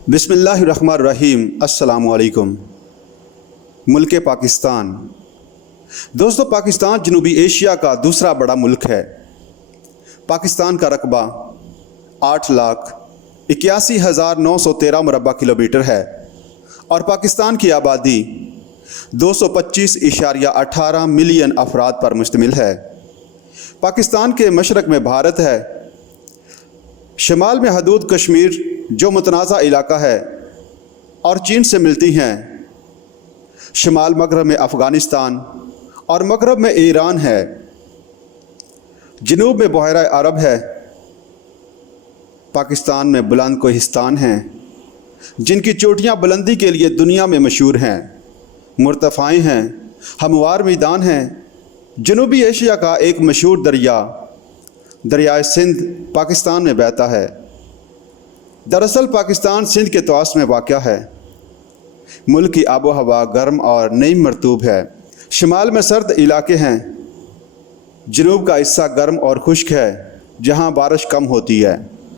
बिस्मिल्लाहिर्रहमानिर्रहीम। अस्सलाम वालेकुम। मुल्क पाकिस्तान। दोस्तों, पाकिस्तान जनूबी एशिया का दूसरा बड़ा मुल्क है। पाकिस्तान का रकबा 8,81,913 मुरबा किलोमीटर है और पाकिस्तान की आबादी 225.18 मिलियन अफराद पर मुश्तमिल है। पाकिस्तान के मशरक़ में भारत है, शमाल में हदूद कश्मीर जो मुतनाज़ा इलाका है और चीन से मिलती हैं, शमाल मगरब में अफ़गानिस्तान और मगरब में ईरान है, जनूब में बहरा अरब है। पाकिस्तान में बुलंद कोहिस्तान हैं जिनकी चोटियाँ बुलंदी के लिए दुनिया में मशहूर हैं, मुर्तफ़ाएँ हैं, हमवार मैदान हैं। जनूबी एशिया का एक मशहूर दरियाए सिंध पाकिस्तान में बहता है। दरअसल पाकिस्तान सिंध के तवास में वाक़या है। मुल्क की आबो हवा गर्म और नईम मरतूब है। शमाल में सर्द इलाके हैं, जनूब का हिस्सा गर्म और खुश्क है जहाँ बारिश कम होती है।